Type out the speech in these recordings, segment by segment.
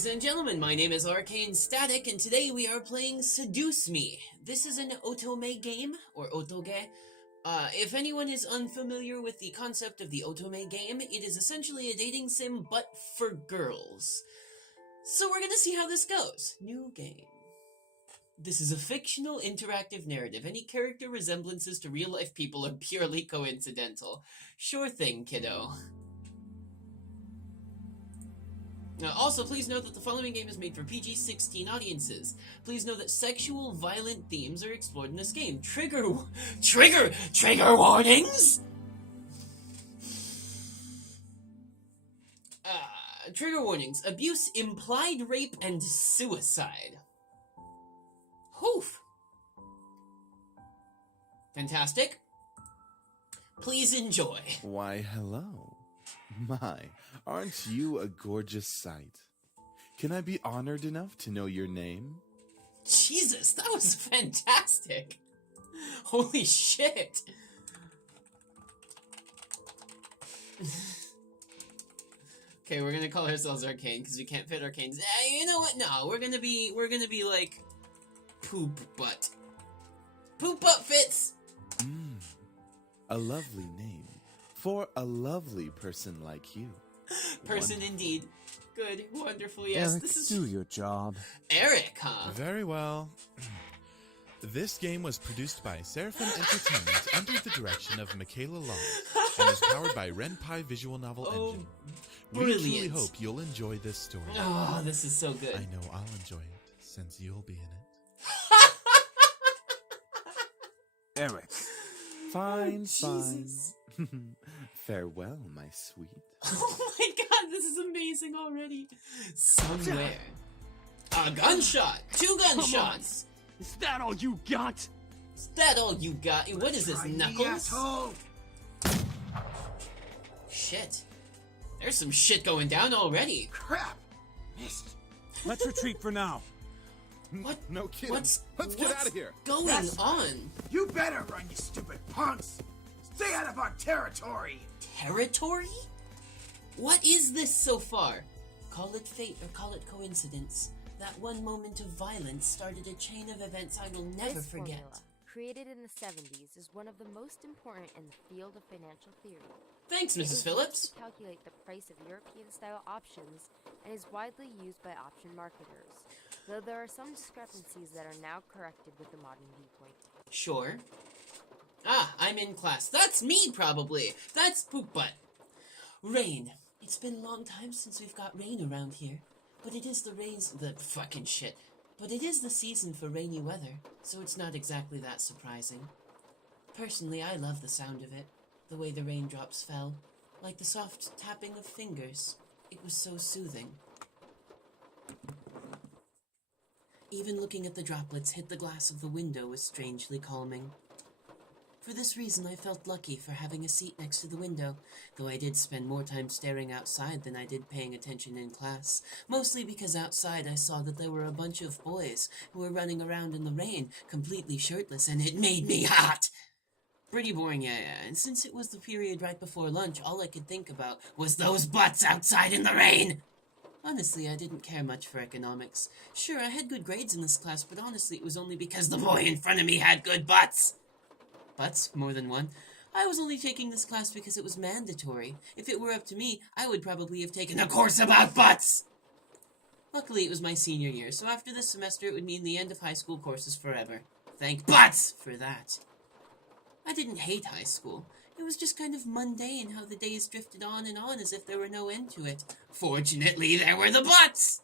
Ladies and gentlemen, my name is Arcane Static, and today we are playing Seduce Me. This is an otome game, or otoge. If anyone is unfamiliar with the concept of the otome game, it is essentially a dating sim, but for girls. So we're gonna see how this goes. New game. This is a fictional interactive narrative. Any character resemblances to real-life people are purely coincidental. Sure thing, kiddo. Also, please note that the following game is made for PG-16 audiences. Please know that sexual, violent themes are explored in this game. Trigger warnings? Trigger warnings. Abuse, implied rape, and suicide. Oof. Fantastic. Please enjoy. Why, hello. My, aren't you a gorgeous sight? Can I be honored enough to know your name? Jesus, that was fantastic. Holy shit. Okay, we're gonna call ourselves Arcane because we can't fit Arcane's. You know what? No, we're gonna be like Poop Butt. Poop Butt fits. A lovely name for a lovely person like you. Person indeed. Good, wonderful. Yes, Eric, this is do your job. Eric, huh? Very well. This game was produced by Seraphim Entertainment under the direction of Michaela Long and is powered by Renpai Visual Novel Engine. We truly brilliant. hope you'll enjoy this story. Oh, this is so good. I know I'll enjoy it since you'll be in it. Eric. Fine, Jesus. fine. Farewell, my sweet. Oh my god, this is amazing already. Somewhere. A gunshot! Two gunshots! Is that all you got? Is that all you got? What is this, Knuckles? Shit. There's some shit going down already. Crap! Missed. Let's retreat for now. What? No kidding. Let's get out of here. Going Yes. on? You better run, you stupid punks! Stay out of our territory! Territory? What is this so far? Call it fate or call it coincidence. That one moment of violence started a chain of events I will never This forget. formula, created in the 70s, is one of the most important in the field of financial theory. Thanks, It Mrs. was Phillips. used to calculate the price of European-style options and is widely used by option marketers, though there are some discrepancies that are now corrected with the modern viewpoint. Sure. Ah, I'm in class. That's me, probably. That's Poop Butt. Rain. It's been a long time since we've got rain around here. But it is the fucking shit. But it is the season for rainy weather, so it's not exactly that surprising. Personally, I love the sound of it. The way the raindrops fell. Like the soft tapping of fingers. It was so soothing. Even looking at the droplets hit the glass of the window was strangely calming. For this reason, I felt lucky for having a seat next to the window, though I did spend more time staring outside than I did paying attention in class, mostly because outside I saw that there were a bunch of boys who were running around in the rain, completely shirtless, and it made me hot! Pretty boring, yeah, and since it was the period right before lunch, all I could think about was those butts outside in the rain! Honestly, I didn't care much for economics. Sure, I had good grades in this class, but honestly it was only because the boy in front of me had good butts! Butts? More than one. I was only taking this class because it was mandatory. If it were up to me, I would probably have taken a course about butts! Luckily, it was my senior year, so after this semester it would mean the end of high school courses forever. Thank butts for that. I didn't hate high school. It was just kind of mundane how the days drifted on as if there were no end to it. Fortunately, there were the butts!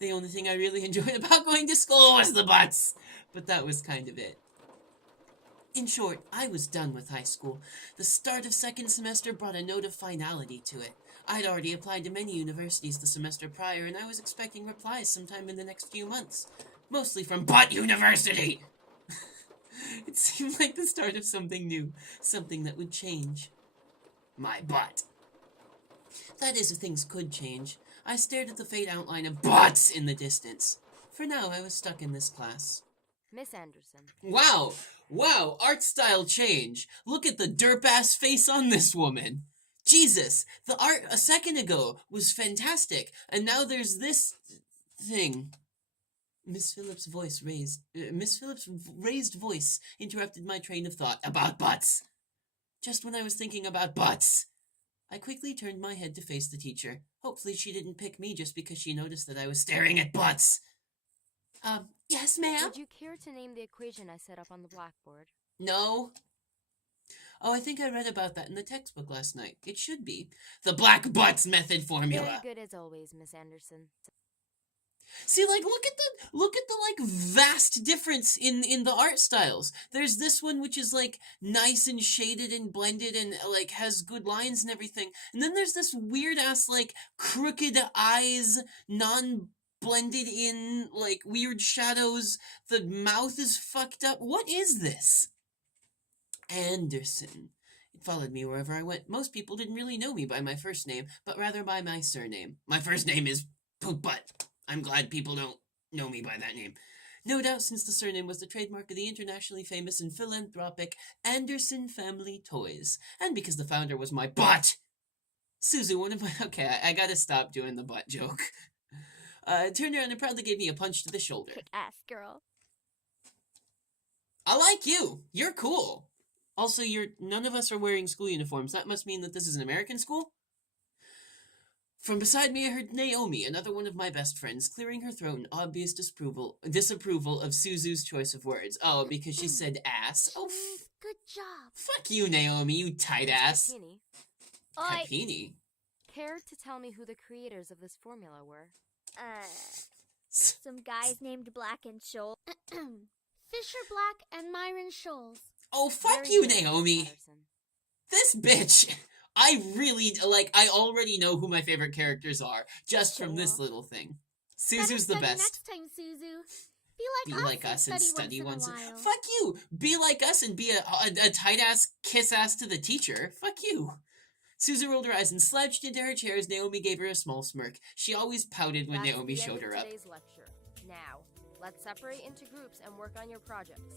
The only thing I really enjoyed about going to school was the butts, but that was kind of it. In short, I was done with high school. The start of second semester brought a note of finality to it. I'd already applied to many universities the semester prior, and I was expecting replies sometime in the next few months. Mostly from Butt University! It seemed like the start of something new, something that would change. My butt. That is, if things could change. I stared at the faint outline of butts in the distance. For now, I was stuck in this class. Miss Anderson. Wow! Wow, art style change. Look at the derp-ass face on this woman. Jesus, the art a second ago was fantastic, and now there's this thing. Miss Phillips' raised voice interrupted my train of thought. About butts! Just when I was thinking about butts! I quickly turned my head to face the teacher. Hopefully she didn't pick me just because she noticed that I was staring at butts. Yes, ma'am? Would you care to name the equation I set up on the blackboard? No. Oh, I think I read about that in the textbook last night. It should be. The black butts method formula. Very good as always, Miss Anderson. See, like, look at the like vast difference in the art styles. There's this one which is like nice and shaded and blended and like has good lines and everything. And then there's this weird ass like crooked eyes, blended in, like, weird shadows. The mouth is fucked up. What is this? Anderson. It followed me wherever I went. Most people didn't really know me by my first name, but rather by my surname. My first name is Poop Butt. I'm glad people don't know me by that name. No doubt since the surname was the trademark of the internationally famous and philanthropic Anderson Family Toys. And because the founder was my butt! Suzu, one of my... Okay, I gotta stop doing the butt joke. Turned around and proudly gave me a punch to the shoulder. Kick ass, girl. I like you. You're cool. Also, none of us are wearing school uniforms. That must mean that this is an American school? From beside me, I heard Naomi, another one of my best friends, clearing her throat in obvious disapproval of Suzu's choice of words. Oh, because she said ass. Oh, Good job. fuck you, Naomi, you tight ass. Penny, Oi. Papini. care to tell me who the creators of this formula were? Some guys named Black and Shoal. Fisher Black and Myron Scholes. Oh, fuck Very you, good, Miss Naomi. Patterson. This bitch. I already know who my favorite characters are, just from this little thing. Suzu's the best. Next time, Suzu. Be like us and study once. in a while. Fuck you. Be like us and be a tight ass kiss ass to the teacher. Fuck you. Suzu rolled her eyes and slouched into her chair as Naomi gave her a small smirk. She always pouted when That's Naomi the end showed of her up. today's lecture. Now, let's separate into groups and work on your projects.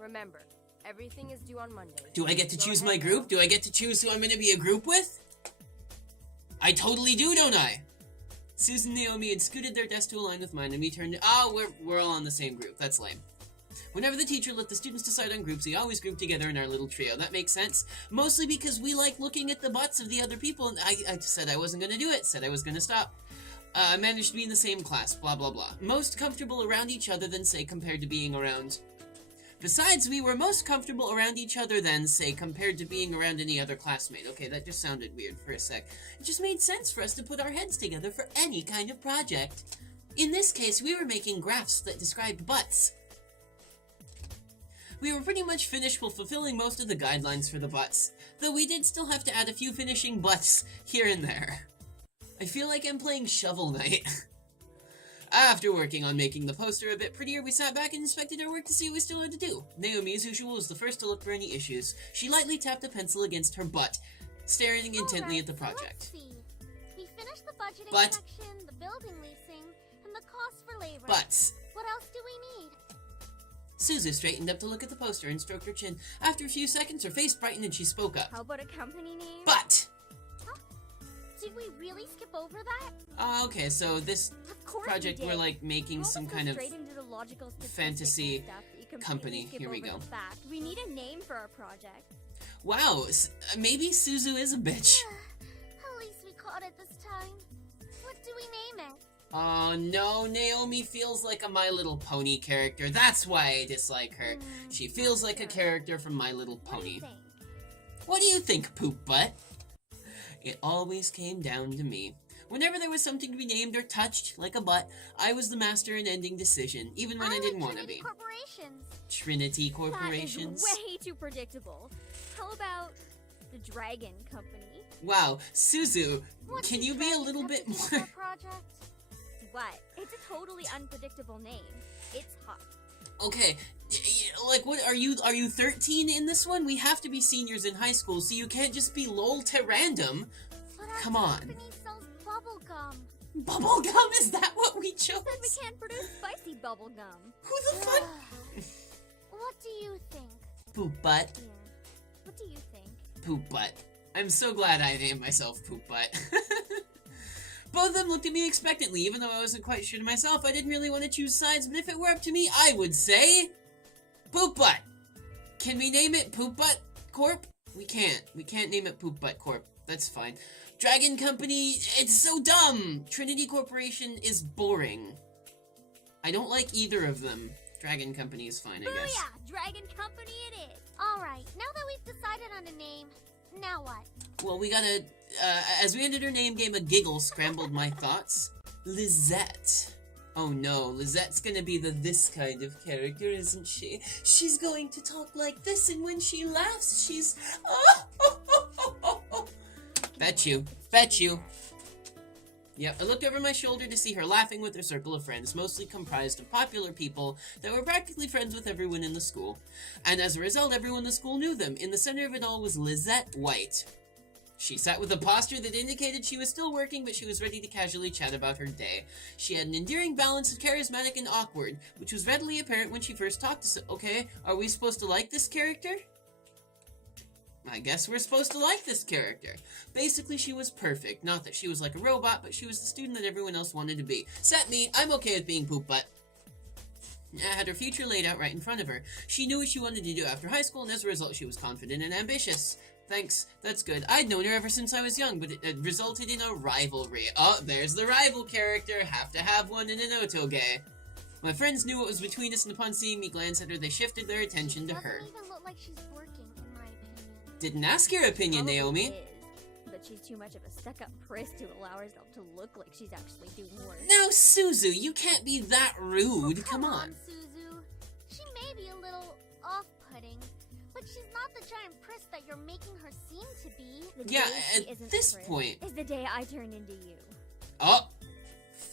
Remember, everything is due on Monday. Do I get to Go choose ahead my now. group? Do I get to choose who I'm going to be a group with? I totally do, don't I? Susan and Naomi had scooted their desk to align with mine, and we turned. We're all on the same group. That's lame. Whenever the teacher let the students decide on groups, we always group together in our little trio. That makes sense. Mostly because we like looking at the butts of the other people, and I said I wasn't going to do it. Said I was going to stop. I managed to be in the same class. Blah, blah, blah. Most comfortable around each other than, say, compared to being around... Besides, we were most comfortable around each other than, say, compared to being around any other classmate. Okay, that just sounded weird for a sec. It just made sense for us to put our heads together for any kind of project. In this case, we were making graphs that described butts. We were pretty much finished with fulfilling most of the guidelines for the butts, though we did still have to add a few finishing butts here and there. I feel like I'm playing Shovel Knight. After working on making the poster a bit prettier, we sat back and inspected our work to see what we still had to do. Naomi, as usual, was the first to look for any issues. She lightly tapped a pencil against her butt, staring intently at the project. So let's see. We finished the budgeting But- section, the building leasing, and the cost for labor. Butts. What else do we need? Suzu straightened up to look at the poster and stroked her chin. After a few seconds, her face brightened and she spoke up. How about a company name? But! Did we really skip over that? Okay, so this Of course project, we did. we're like making Don't some just kind go of straight into the logical statistics fantasy and stuff that you completely company. skip Here we over go. the fact. We need a name for our project. Wow, maybe Suzu is a bitch. At least we caught it this time. What do we name it? Oh no, Naomi feels like a My Little Pony character. That's why I dislike her. She feels like a character from My Little What do you Pony. think? What do you think, Poop Butt? It always came down to me. Whenever there was something to be named or touched, like a butt, I was the master in ending decision, even when I didn't want to Trinity be. Corporations. Trinity That Corporations? is way too predictable. How about the Dragon Company? Wow, Suzu, What can does you be a Dragon little have bit to do with more... our project? What? It's a totally unpredictable name. It's hot. Okay, like what, are you 13 in this one? We have to be seniors in high school, so you can't just be lol to random. But our Come on. company sells bubble gum. Bubblegum, is that what we chose? Said we can't produce spicy bubble gum. Who the fuck? What do you think? Poop Butt. Yeah. What do you think? Poop Butt. I'm so glad I named myself Poop Butt. Both of them looked at me expectantly, even though I wasn't quite sure to myself. I didn't really want to choose sides, but if it were up to me, I would say Poop Butt. Can we name it Poop Butt Corp? We can't. We can't name it Poop Butt Corp. That's fine. Dragon Company, it's so dumb. Trinity Corporation is boring. I don't like either of them. Dragon Company is fine, I guess. Booyah! Dragon Company it is. Alright, now that we've decided on a name, now what? Well, we gotta, as we ended her name game, a giggle scrambled my thoughts. Lizette. Oh no, Lizette's gonna be the this kind of character, isn't she? She's going to talk like this, and when she laughs, she's... Bet you. Bet you. Yep, I looked over my shoulder to see her laughing with her circle of friends, mostly comprised of popular people that were practically friends with everyone in the school. And as a result, everyone in the school knew them. In the center of it all was Lizette White. She sat with a posture that indicated she was still working, but she was ready to casually chat about her day. She had an endearing balance of charismatic and awkward, which was readily apparent when she first talked to Okay, are we supposed to like this character? I guess we're supposed to like this character. Basically, she was perfect. Not that she was like a robot, but she was the student that everyone else wanted to be. Except me, I'm okay with being Poop Butt. I had her future laid out right in front of her. She knew what she wanted to do after high school, and as a result, she was confident and ambitious. Thanks, that's good. I'd known her ever since I was young, but it resulted in a rivalry. Oh, there's the rival character. Have to have one in an otoge. My friends knew what was between us, and upon seeing me glance at her, they shifted their attention to her. Doesn't even look like she's working, in my opinion. Didn't ask your opinion, Probably Naomi. is, but she's too much of a stuck-up priss to allow herself to look like she's actually doing work. Now, Suzu, you can't be that rude. Come on. Suzu. She may be a little off-putting, but she's not the giant priss that you're making her seem to be. The Yeah, day she at isn't this the priss point. is the day I turn into you. Oh,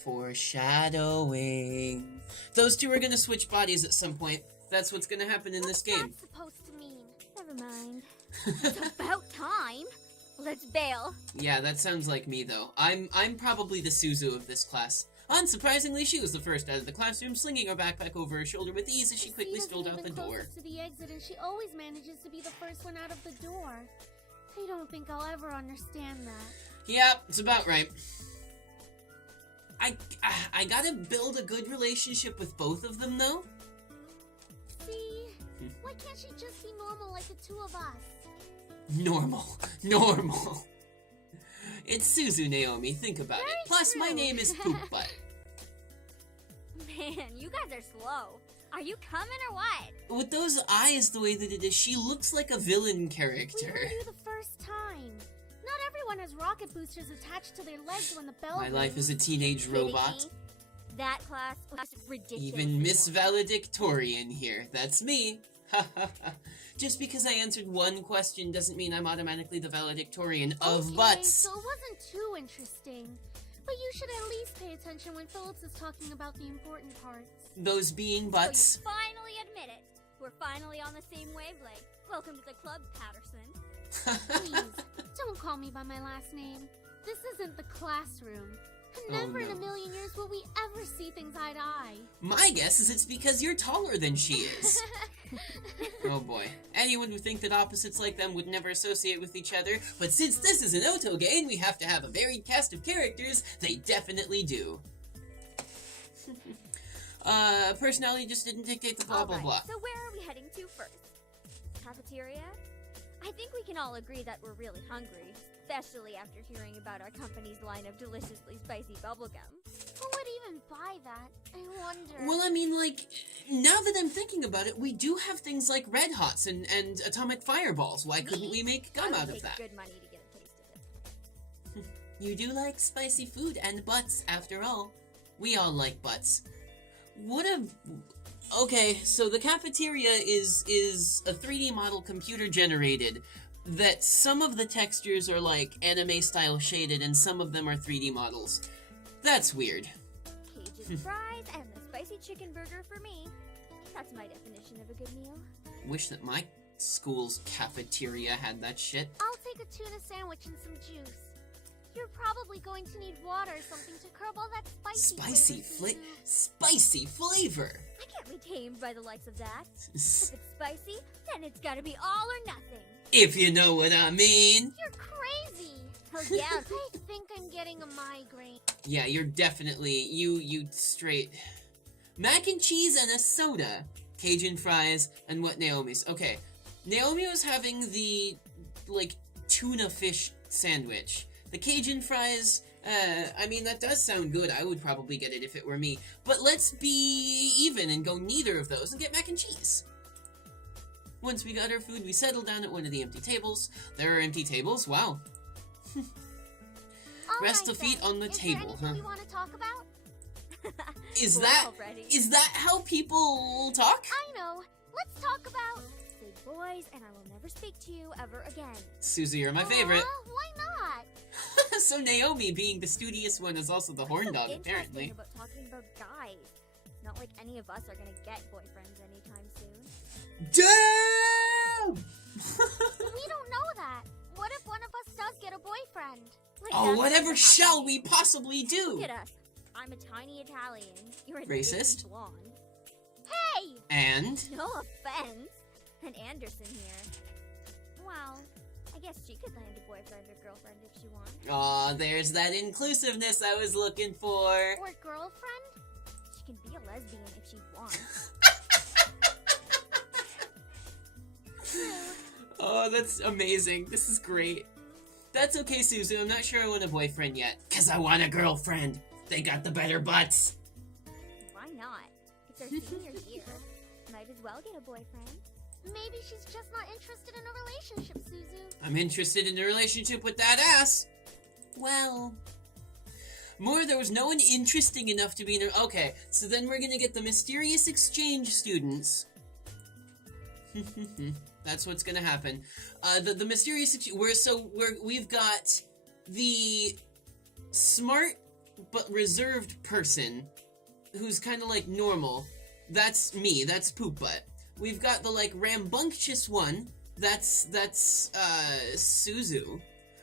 foreshadowing. Those two are gonna switch bodies at some point. That's what's gonna happen in this game. What's that supposed to mean? Never mind. It's about time. Let's bail. Yeah, that sounds like me though. I'm probably the Suzu of this class. Unsurprisingly, she was the first out of the classroom, slinging her backpack over her shoulder with ease as she quickly strolled out the door. To the exit, and she always manages to be the first one out of the door. I don't think I'll ever understand that. Yep, it's about right. I gotta build a good relationship with both of them though. See? Why can't she just be normal like the two of us? Normal. It's Suzu, Naomi, think about it. Plus, my true. name is Poop Butt. Man, you guys are slow. Are you coming or what? With those eyes the way that it is, she looks like a villain We character. heard you the first time. Not everyone has rocket boosters attached to their legs when the bell My life rings. is a teenage Kidding robot. me? That class was ridiculous. Even Miss Valedictorian here. That's me. Just because I answered one question doesn't mean I'm automatically the valedictorian of Okay, butts. so it wasn't too interesting. But you should at least pay attention when Phillips is talking about the important parts. Those being So butts. you finally admit it. We're finally on the same wavelength. Welcome to the club, Patterson. Please, don't call me by my last name. This isn't the classroom. And Oh, never in a no. million years will we ever see things eye to eye. My guess is it's because you're taller than she is. Oh boy. Anyone would think that opposites like them would never associate with each other, but since this is an Oto game, we have to have a varied cast of characters. They definitely do. Personality just didn't dictate the blah blah Alright, blah. so where are we heading to first? Cafeteria? I think we can all agree that we're really hungry, especially after hearing about our company's line of deliciously spicy bubblegum. Who would even buy that? I wonder. Well, I mean, like, now that I'm thinking about it, we do have things like Red Hots and Atomic Fireballs. Why couldn't we make gum I out would of take that? good money to get a taste of it. You do like spicy food and butts, after all. We all like butts. Okay, so the cafeteria is a 3D model computer generated that some of the textures are like anime style shaded and some of them are 3D models. That's weird. Cajun fries and the spicy chicken burger for me. That's my definition of a good meal. Wish that my school's cafeteria had that shit. I'll take a tuna sandwich and some juice. You're probably going to need water or something to curb all that Spicy flavor. I can't be tamed by the likes of that. If it's spicy, then it's gotta be all or nothing. If you know what I mean. You're Oh yeah, I think I'm getting a migraine. Yeah, you're definitely, you straight. Mac and cheese and a soda. Cajun fries and what Naomi's. Okay, Naomi was having the, like, tuna fish sandwich. The Cajun fries, I mean, that does sound good. I would probably get it if it were me. But let's be even and go neither of those and get mac and cheese. Once we got our food, we settled down at one of the empty tables. There are empty tables, wow. Rest the feet on the table, Is there anything we want to talk about? Is We're that, all ready. is that how people talk? I know. Let's talk about... Say boys, and I will never speak to you ever again. Susie, you're my favorite. Why not? So Naomi, being the studious one, is also the horn dog, Interesting apparently. about talking about guys. Not like any of us are gonna get boyfriends anytime soon. Damn! We don't know that. What if one of us does get a boyfriend? Like, Oh, that's whatever gonna shall happen. we possibly do? Look at us. I'm a tiny Italian. You're a Racist? big blonde. Hey! And? No offense. And Anderson here. Well, I guess she could land a boyfriend or girlfriend if she wants. Aw, there's that inclusiveness I was looking for. Or girlfriend? She can be a lesbian if she wants. Oh, that's amazing. This is great. That's okay, Suzu. I'm not sure I want a boyfriend yet. 'Cause I want a girlfriend. They got the better butts. Why not? It's our senior year. Might as well get a boyfriend. Maybe she's just not interested in a relationship, Suzu. I'm interested in a relationship with that ass. Well... there was no one interesting enough to be in a... Okay, so then we're gonna get the mysterious exchange students. That's what's gonna happen. The mysterious... We've got the smart but reserved person who's kind of like normal. That's me. That's Poop Butt. We've got the like rambunctious one. That's Suzu.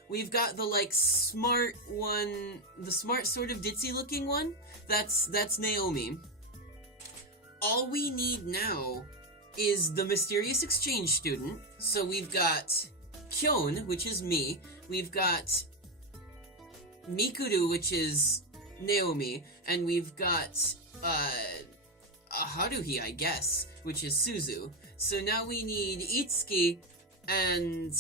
We've got the like smart one, the smart sort of ditzy looking one. That's Naomi. All we need now is the mysterious exchange student. So we've got Kyon, which is me. We've got Mikuru, which is Naomi, and we've got Haruhi, I guess, which is Suzu. So now we need Itsuki and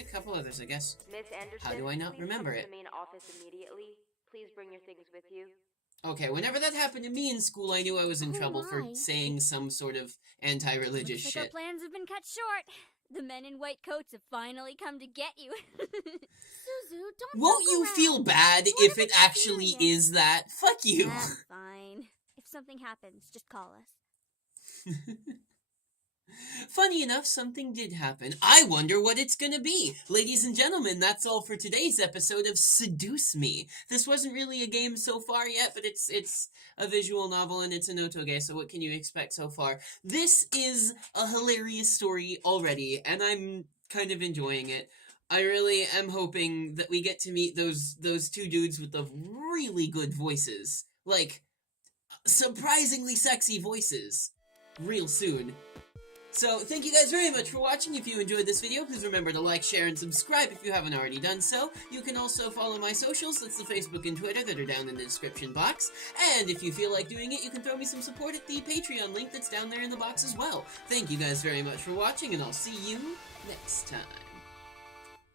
a couple others, I guess. Miss Anderson, How do I not please remember come it? to the main office immediately. Please bring your things with you. Okay, whenever that happened to me in school, I knew I was in Oh trouble for my. saying some sort of anti-religious Looks like shit. our plans have been cut short. The men in white coats have finally come to get you. Suzu, don't Won't joke you around. feel bad What if if it it's actually serious? is that? Fuck you! That's fine. If something happens, just call us. Funny enough, something did happen. I wonder what it's gonna be. Ladies and gentlemen, that's all for today's episode of Seduce Me. This wasn't really a game so far yet, but it's a visual novel and it's an otoge, so what can you expect so far? This is a hilarious story already, and I'm kind of enjoying it. I really am hoping that we get to meet those two dudes with the really good voices. Like, surprisingly sexy voices. Real soon. So, thank you guys very much for watching. If you enjoyed this video, please remember to like, share, and subscribe if you haven't already done so. You can also follow my socials, that's the Facebook and Twitter that are down in the description box. And if you feel like doing it, you can throw me some support at the Patreon link that's down there in the box as well. Thank you guys very much for watching, and I'll see you next time.